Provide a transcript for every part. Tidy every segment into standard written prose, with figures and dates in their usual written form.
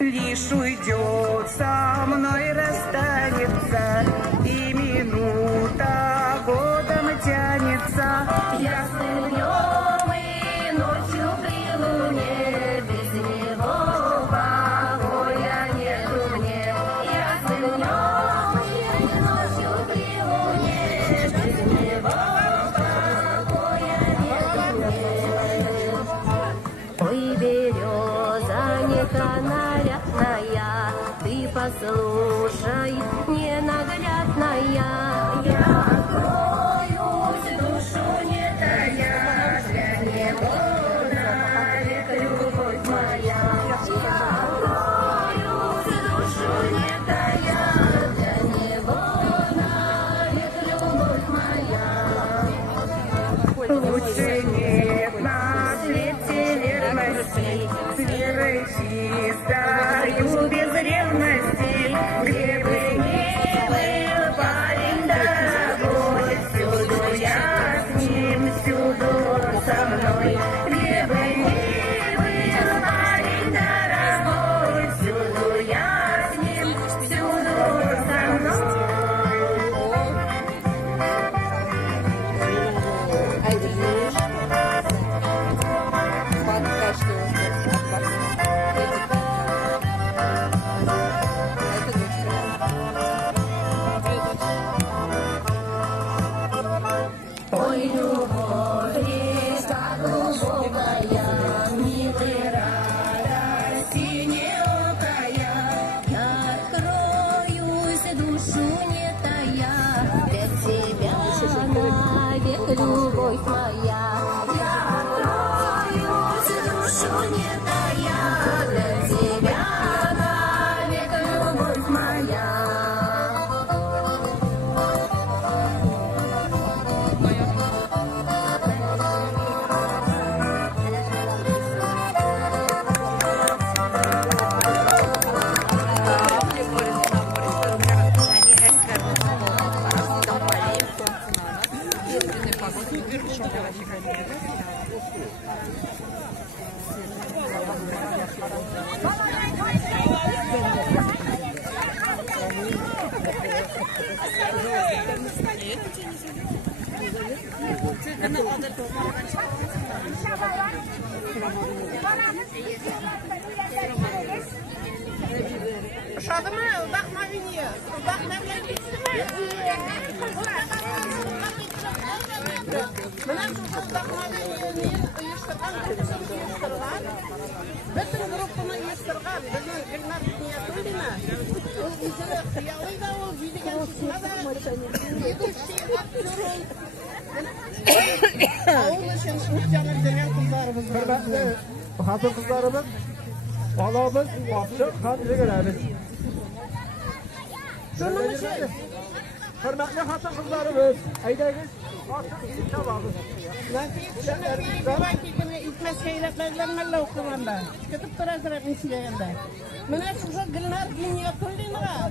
Лишь уйдет, со мной расстанется, и минута годом тянется. Ясным днем и ночью при луне, без него покоя нету мне. Ясным днем и ночью при луне, без него покоя нету мне. Ой, береза неконарядная, ты послушай, ненаглядная. Я откроюсь, душу не тая, для него навек любовь моя. Я откроюсь, душу не тая, для него навек любовь моя. Лучше нет на свете верности, с верой чистою, без ревности, где бы ни был парень дорогой, всюду я с ним, всюду он со мной. Где бы ни был парень дорогой, всюду я с ним, всюду он со мной. Ой, любовь, река глубокая, милый рада, синеокая, я откроюсь, душу не тая, для тебя навек любовь моя. Я откроюсь, душу не тая, для тебя навек любовь моя. Шадыма, вдохновение, вдохновение. Менә шул вдохновение оештырган, бөтен группаны оештырган, безнең Гөлнар Ниятуллина, ул үзе хыялый да, ул билгән шуңа да, ведущий актер ул. Авыл өчен шул җанын дигән кызларыбыз бар. Хатын кызларыбыз, балабыз, ачык һәм җигәрәбез. Hürmetli hatun kızlarımız, aydagız, artık çabamız. İtmez heyletlerle okumanda, kütüp durazırıp insileyende. Mene şu Gülnar Niyatıllinaga,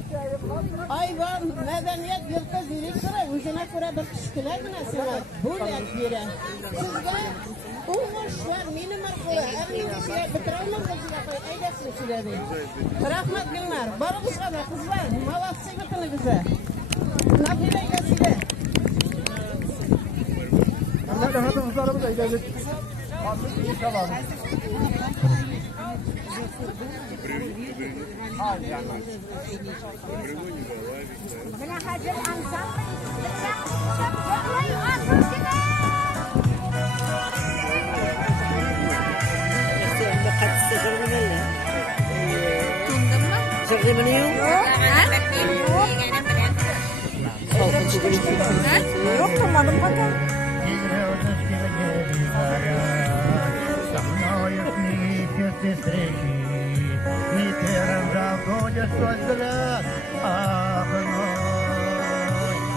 ayvan, medeniyet yurtta direktörü, özüne göre bir kişiler günesine, bu niyet bire. Sizde, uğuşlar, benim arkalı, ermeni bitiravmam kızıga koy, aygasın şiredi. Rahmet Gülnar, barımızga da kızlar, malatsı bitini bize. Nafile gelsiyle. Hürmetli hatun kızlarımız, aydagız, artık çabamız. Bana hacer ansam, yok tutmadım bakalım.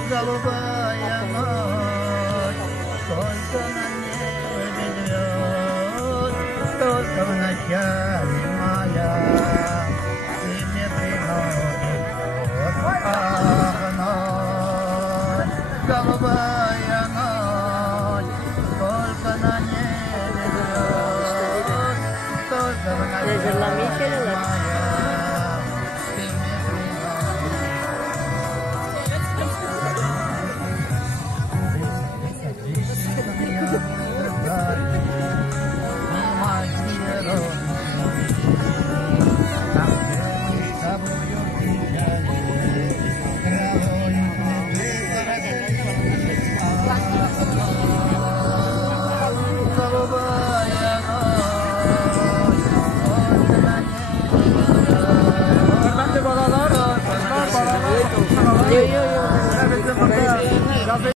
Голубая ночь, только на небе звезд, только в начале мая ты мне приносишь ах, ночь, голубая ночь, только на небе звезд, Tolga Hazırlamayı şeyler.